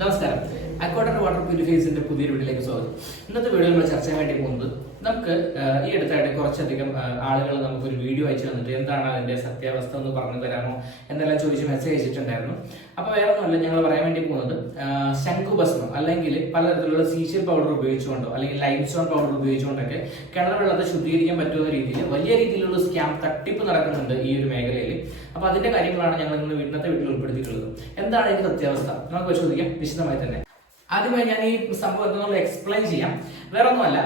നമസ്കാരം. അക്വാട്ടർ വാട്ടർ പ്യൂരിഫയേഴ്സിന്റെ പുതിയൊരു വീഡിയോയിലേക്ക് സ്വാഗതം. ഇന്നത്തെ വീഡിയോയിൽ നമ്മൾ ചർച്ച ചെയ്യാൻ വേണ്ടി പോകുന്നത് നമുക്ക് ഈ അടുത്തായിട്ട് കുറച്ചധികം ആളുകൾ നമുക്കൊരു വീഡിയോ അയച്ചു തന്നിട്ട് എന്താണ് അതിന്റെ സത്യാവസ്ഥ എന്ന് പറഞ്ഞു തരാമോ എന്നെല്ലാം ചോദിച്ച് മെസ്സേജ് അയച്ചിട്ടുണ്ടായിരുന്നു. അപ്പൊ വേറെ ഒന്നുമല്ല, ഞങ്ങൾ പറയാൻ വേണ്ടി പോകുന്നത് ശംഖുഭസ്മം അല്ലെങ്കിൽ പലതരത്തിലുള്ള സീഷ്യൽ പൗഡർ ഉപയോഗിച്ചുകൊണ്ടോ അല്ലെങ്കിൽ ലൈംസ്റ്റോൺ പൗഡർ ഉപയോഗിച്ചുകൊണ്ടൊക്കെ കിണർ വെള്ളത്തെ ശുദ്ധീകരിക്കാൻ പറ്റുന്ന രീതിയിൽ വലിയ രീതിയിലുള്ള സ്കാം തട്ടിപ്പ് നടക്കുന്നുണ്ട് ഈ ഒരു മേഖലയിൽ. അപ്പൊ അതിന്റെ കാര്യങ്ങളാണ് ഞങ്ങൾ ഇന്ന് ഇന്നത്തെ വീട്ടിൽ ഉൾപ്പെടുത്തിയിട്ടുള്ളത്. എന്താണ് ഇതിന്റെ സത്യാവസ്ഥ നമുക്ക് പരിശോധിക്കാം വിശദമായി തന്നെ. ആദ്യമായി ഞാൻ ഈ സംഭവത്തെ നമ്മൾ എക്സ്പ്ലെയിൻ ചെയ്യാം. വേറെ ഒന്നുമല്ല,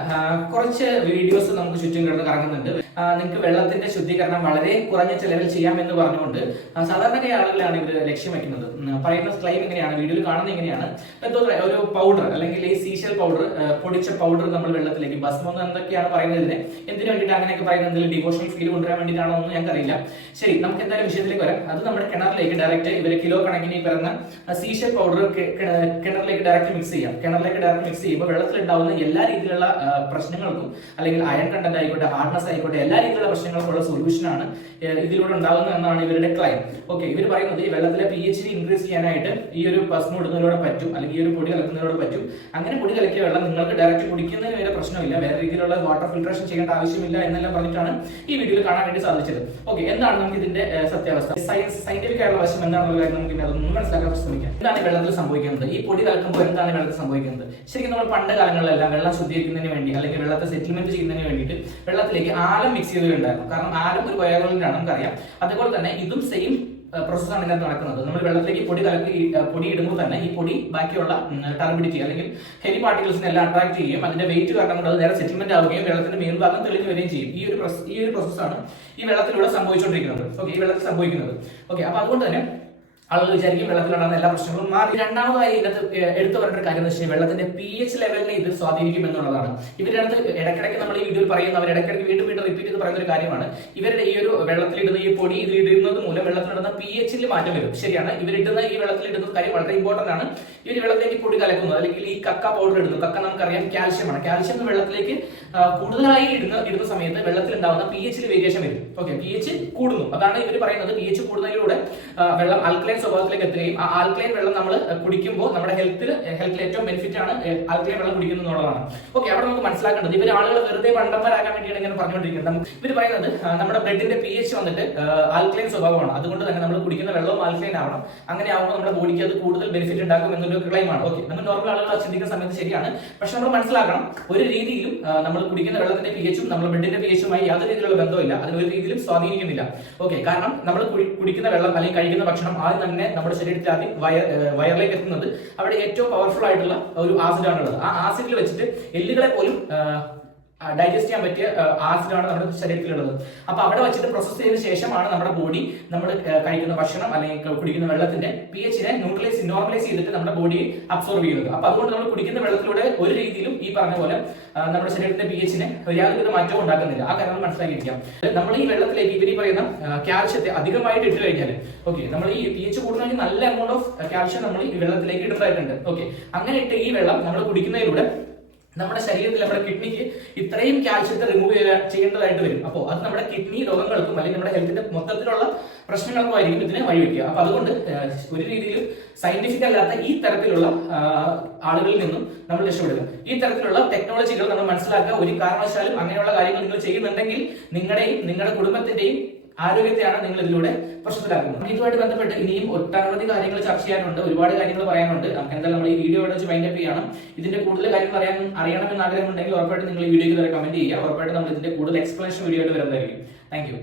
കുറച്ച് വീഡിയോസ് നമുക്ക് ചുറ്റും കിടന്ന് കറങ്ങുന്നുണ്ട്. നിങ്ങൾക്ക് വെള്ളത്തിന്റെ ശുദ്ധീകരണം വളരെ കുറഞ്ഞ ചെലവിൽ ചെയ്യാം എന്ന് പറഞ്ഞുകൊണ്ട് സാധാരണക്കായ ആളുകളാണ് ഇവർ ലക്ഷ്യം വെക്കുന്നത്. പറയുന്ന ക്ലെയിം എങ്ങനെയാണ്, വീഡിയോയിൽ കാണുന്നത് എങ്ങനെയാണ്, ഒരു പൗഡർ അല്ലെങ്കിൽ ഈ സീഷ്യൽ പൗഡർ, പൊടിച്ച പൗഡർ നമ്മൾ വെള്ളത്തിലേക്ക് ഭസ്മം എന്തൊക്കെയാണ് പറയുന്നതിന് എന്തിനു വേണ്ടിയിട്ട് അങ്ങനെയൊക്കെ പറയുന്നത്, എന്തെങ്കിലും ഡിവോഷണൽ ഫീൽ കൊണ്ടുവരാൻ വേണ്ടിയിട്ടാണോ എന്ന് ഞങ്ങൾക്കറിയില്ല. ശരി, നമുക്ക് എന്തായാലും വിഷയത്തിലേക്ക് വരാം. അത് നമ്മുടെ കിണറിലേക്ക് ഡയറക്റ്റ് ഇവർ കിലോ കണക്കിന് ഈ പറയുന്ന സീഷ്യൽ പൗഡർ കിണറിലേക്ക് ഡയറക്റ്റ് മിക്സ് ചെയ്യാം. കിണറിലേക്ക് ഡയറക്റ്റ് മിക്സ് ചെയ്യുമ്പോൾ വെള്ളത്തിൽ ഉണ്ടാവുന്ന എല്ലാ രീതിയിലുള്ള പ്രശ്നങ്ങൾക്കും അല്ലെങ്കിൽ അയൺ കണ്ടന്റ് ആയിക്കോട്ടെ, ഹാർഡ്നസ് ആയിക്കോട്ടെ, എല്ലാ രീതിയിലുള്ള പ്രശ്നങ്ങൾക്കുള്ള സൊല്യൂഷനാണ് ഇതിലൂടെ ഉണ്ടാകുന്നത് എന്നാണ് ഇവരുടെ ക്ലെയിം. ഓക്കെ, ഇവർ പറയുന്നത് ഈ വെള്ളത്തിലെ pH ഇൻക്രീസ് ചെയ്യാനായിട്ട് ഈ ഒരു ഭസ്മം ഇടുന്നതിലൂടെ പറ്റും, അല്ലെങ്കിൽ ഈ ഒരു പൊടി കലക്കുന്നതിലൂടെ പറ്റും. അങ്ങനെ പൊടി കലക്കിയ വെള്ളം നിങ്ങൾക്ക് ഡയറക്റ്റ് കുടിക്കുന്നതിന് വരെ പ്രശ്നമില്ല, വേറെ രീതിയിലുള്ള വാട്ടർ ഫിൽട്രേഷൻ ചെയ്യേണ്ട ആവശ്യമില്ല എന്നെല്ലാം പറഞ്ഞിട്ടാണ് ഈ വീഡിയോയിൽ കാണാൻ വേണ്ടി സാധിച്ചത്. ഓക്കെ, എന്താണ് നമുക്ക് ഇതിന്റെ സത്യാവസ്ഥ, സയന്റിഫിക് ആയിട്ടുള്ള വശം എന്താണെന്നുള്ള കാര്യം നമുക്ക് അതൊന്നും മനസ്സിലാക്കാൻ ശ്രമിക്കാം. എന്താണ് ഈ വെള്ളത്തിൽ സംഭവിക്കുന്നത്, ഈ പൊടി കലക്കുമ്പോൾ എന്താണ് വെള്ളത്തിൽ സംഭവിക്കുന്നത്? ശരിക്കും നമ്മൾ പണ്ട് കാലങ്ങളിലെല്ലാം വെള്ളം ശുദ്ധീകരിക്കുന്നതിന് വേണ്ടി അല്ലെങ്കിൽ വെള്ളത്തെ സെറ്റിൽമെന്റ് ചെയ്യുന്നതിന് വേണ്ടിയിട്ട് വെള്ളത്തിലേക്ക് ആലം മിക്സ് ചെയ്തിട്ടുണ്ടായിരുന്നു. കാരണം ആലം ഒരു ബയോളജിയാണ്, നമുക്കറിയാം. അതുപോലെ തന്നെ ഇതും സെയിം പ്രോസസ്സാണ് ഇതിനകത്ത് നടക്കുന്നത്. നമ്മൾ വെള്ളത്തിലേക്ക് പൊടി ഇടുമ്പോൾ തന്നെ ഈ പൊടി ബാക്കിയുള്ള ടർബിഡിറ്റി അല്ലെങ്കിൽ ഹെവി പാർട്ടിക്കിൾസിനെ എല്ലാം അട്രാക്ട് ചെയ്യും. അതിന്റെ വെയിറ്റ് കാരണം കൊണ്ട് അത് നേരെ സെറ്റിൽമെന്റ് ആവുകയും വെള്ളത്തിന്റെ മേൽഭാഗം തെളിഞ്ഞു വരികയും ചെയ്യും. ഈ ഒരു പ്രോസസ്സാണ് ഈ വെള്ളത്തിലൂടെ സംഭവിച്ചുകൊണ്ടിരിക്കുന്നത്. ഓക്കെ, ഈ വെള്ളത്തിൽ സംഭവിക്കുന്നത്. ഓക്കെ, അപ്പൊ അതുകൊണ്ട് തന്നെ ആളുകൾ വിചാരിക്കും വെള്ളത്തിലുണ്ടാകുന്ന എല്ലാ പ്രശ്നങ്ങളും മാറി. രണ്ടാമതായി ഇതിനകത്ത് എടുത്തു പറയേണ്ട ഒരു കാര്യം എന്ന് വെച്ചാൽ വെള്ളത്തിന്റെ pH ലെവലിനെ ഇത് സ്വാധീനിക്കും എന്നുള്ളതാണ്. ഇവരുടെ ഇടയ്ക്കിടയ്ക്ക് നമ്മൾ ഈ വീഡിയോയിൽ പറയുന്ന, അവർ ഇടയ്ക്കിടയ്ക്ക് വീണ്ടും റിപ്പീറ്റ് ചെയ്ത് പറയുന്ന ഒരു കാര്യമാണ്, ഇവരുടെ ഈ ഒരു വെള്ളത്തിലിടുന്ന ഈ പൊടി ഇതിലിടുന്നത് മൂലം വെള്ളത്തിലിടുന്ന pH മാറ്റം വരും. ശരിയാണ്, ഇവരിടുന്ന ഈ വെള്ളത്തിലിടുന്ന കാര്യം വളരെ ഇമ്പോർട്ടന്റ് ആണ്. ഇവർ വെള്ളത്തിലേക്ക് പൊടി കലക്കുന്നത് അല്ലെങ്കിൽ ഈ കക്ക പൗഡർ ഇടുന്നു. കക്ക നമുക്കറിയാം കാൽഷ്യമാണ്. കാൽഷ്യം വെള്ളത്തിലേക്ക് കൂടുതലായി ഇടുന്ന സമയത്ത് വെള്ളത്തിൽ ഉണ്ടാകുന്ന pH വേരിയേഷൻ വരും. ഓക്കെ, pH കൂടുന്നു. അതാണ് ഇവർ പറയുന്നത്. pH കൂടുന്നതിലൂടെ വെള്ളം ആൽക്കലൈൻ സ്വഭാവത്തിലേക്ക് എത്തുകയും ആ ആൽക്കലൈൻ വെള്ളം നമ്മൾ കുടിക്കുമ്പോൾ നമ്മുടെ ഹെൽത്തിൽ ഏറ്റവും ബെനിഫിറ്റ് ആണ് ആൽക്കലൈൻ വെള്ളം കുടിക്കുന്നത് എന്നുള്ളതാണ്. ഓക്കെ, അവിടെ നമുക്ക് മനസ്സിലാക്കേണ്ടത് ഇവർ ആളുകൾ വെറുതെ പണ്ടന്മാരാക്കാൻ വേണ്ടിയാണ് ഇങ്ങനെ പറഞ്ഞുകൊണ്ടിരിക്കുന്നത്. ഇവർ പറയുന്നത് നമ്മുടെ ബ്ലഡിന്റെ pH വന്നിട്ട് ആൽക്കലൈൻ സ്വഭാവമാണ്, അതുകൊണ്ട് തന്നെ നമ്മൾ കുടിക്കുന്ന വെള്ളവും ആൽക്കലൈൻ ആവണം. അങ്ങനെ ആവുമ്പോൾ നമ്മുടെ ബോഡിക്ക് അത് കൂടുതൽ ബെനിഫിറ്റ് ഉണ്ടാക്കും എന്നൊരു ക്ലെയിമാണ്. ഓക്കെ, നമ്മൾ നോർമൽ ആളുകൾ ചിന്തിക്കുന്ന സമയത്ത് ശരിയാണ്. പക്ഷെ നമ്മൾ മനസ്സിലാക്കണം, ഒരു രീതിയിലും നമ്മൾ കുടിക്കുന്ന വെള്ളത്തിന്റെ pHും നമ്മുടെ ബ്ലഡിന്റെ pHുമായി യാതൊരു രീതിയിലുള്ള ബന്ധമില്ല, അതിന് ഒരു രീതിയിലും സ്വാധീനിക്കുന്നില്ല. ഓക്കെ, കാരണം നമ്മൾ കുടിക്കുന്ന വെള്ളം അല്ലെങ്കിൽ കഴിക്കുന്ന ഭക്ഷണം ആദ്യം തന്നെ നമ്മുടെ ശരീരത്തിൽ ആദ്യം വയറിലേക്ക് എത്തുന്നത് അവിടെ ഏറ്റവും പവർഫുൾ ആയിട്ടുള്ള ഒരു ആസിഡ് ആണുള്ളത്. ആ ആസിഡിൽ വെച്ചിട്ട് എല്ലുകളെ പോലും ഡൈജസ്റ്റ് ചെയ്യാൻ പറ്റിയ ആസിഡാണ് നമ്മുടെ ശരീരത്തിലുള്ളത്. അപ്പൊ അവിടെ വെച്ചിട്ട് പ്രോസസ് ചെയ്തതിനു ശേഷമാണ് നമ്മുടെ ബോഡി നമ്മൾ കഴിക്കുന്ന ഭക്ഷണം അല്ലെങ്കിൽ കുടിക്കുന്ന വെള്ളത്തിന്റെ pHനെ നോർമലൈസ് ചെയ്തിട്ട് നമ്മുടെ ബോഡി അബ്സോർവ് ചെയ്യുന്നത്. അപ്പൊ അതുകൊണ്ട് നമ്മൾ കുടിക്കുന്ന വെള്ളത്തിലൂടെ ഒരു രീതിയിലും ഈ പറഞ്ഞ പോലെ നമ്മുടെ ശരീരത്തിന്റെ pHനെ യാതൊരു മാറ്റവും ഉണ്ടാക്കുന്നില്ല. ആ കാരണം മനസ്സിലാക്കിയിരിക്കാം. നമ്മൾ ഈ വെള്ളത്തിലേക്ക് ഇവർ പറയുന്ന കാൽഷ്യത്തെ അധികമായിട്ട് ഇട്ട് കഴിഞ്ഞാൽ, ഓക്കെ, നമ്മൾ ഈ pH കൂടുന്നെങ്കിൽ നല്ല എമൗണ്ട് ഓഫ് കാൽഷ്യം നമ്മൾ ഈ വെള്ളത്തിലേക്ക് ഇടുന്നതായിട്ടുണ്ട്. ഓക്കെ, അങ്ങനെ ഇട്ട് ഈ വെള്ളം നമ്മൾ കുടിക്കുന്നതിലൂടെ നമ്മുടെ ശരീരത്തിൽ നമ്മുടെ കിഡ്നിക്ക് ഇത്രയും കാൽഷ്യത്തെ റിമൂവ് ചെയ്യേണ്ടതായിട്ട് വരും. അപ്പോൾ അത് നമ്മുടെ കിഡ്നി രോഗങ്ങൾക്കും അല്ലെങ്കിൽ നമ്മുടെ ഹെൽത്തിന്റെ മൊത്തത്തിലുള്ള പ്രശ്നങ്ങൾക്കും ആയിരിക്കും ഇതിനെ വഴിവെക്കുക. അപ്പൊ അതുകൊണ്ട് ഒരു രീതിയിലും സയന്റിഫിക് അല്ലാത്ത ഈ തരത്തിലുള്ള ആളുകളിൽ നിന്നും നമ്മൾ രക്ഷപ്പെടുക. ഈ തരത്തിലുള്ള ടെക്നോളജികൾ നമ്മൾ മനസ്സിലാക്കുക. ഒരു കാരണവശാലും അങ്ങനെയുള്ള കാര്യങ്ങൾ നിങ്ങൾ ചെയ്യുന്നുണ്ടെങ്കിൽ നിങ്ങളുടെയും നിങ്ങളുടെ കുടുംബത്തിന്റെയും ആരോഗ്യത്തെയാണ് നിങ്ങൾ ഇതിലൂടെ പ്രശ്നത്തിലാക്കുന്നത്. ഇതുമായിട്ട് ബന്ധപ്പെട്ട് ഇനിയും ഒട്ടനവധി കാര്യങ്ങൾ ചർച്ച ചെയ്യാനുണ്ട്, ഒരുപാട് കാര്യങ്ങൾ പറയാനുണ്ട്. നമുക്ക് എന്തായാലും നമ്മൾ ഈ വീഡിയോ ഇവിടെ വെച്ച് വൈൻഡ് അപ്പ് ചെയ്യണം. ഇതിന്റെ കൂടുതൽ കാര്യങ്ങൾ അറിയണമെന്ന് ആഗ്രഹമുണ്ടെങ്കിൽ ഉറപ്പായിട്ട് നിങ്ങൾ ഈ വീഡിയോയ്ക്ക് കമന്റ് ചെയ്യുക. ഉറപ്പായിട്ട് നമ്മൾ ഇതിന്റെ കൂടുതൽ എക്സ്പ്ലനേഷൻ വീഡിയോ ആയിട്ട് വരുന്നതായിരിക്കും. Thank you.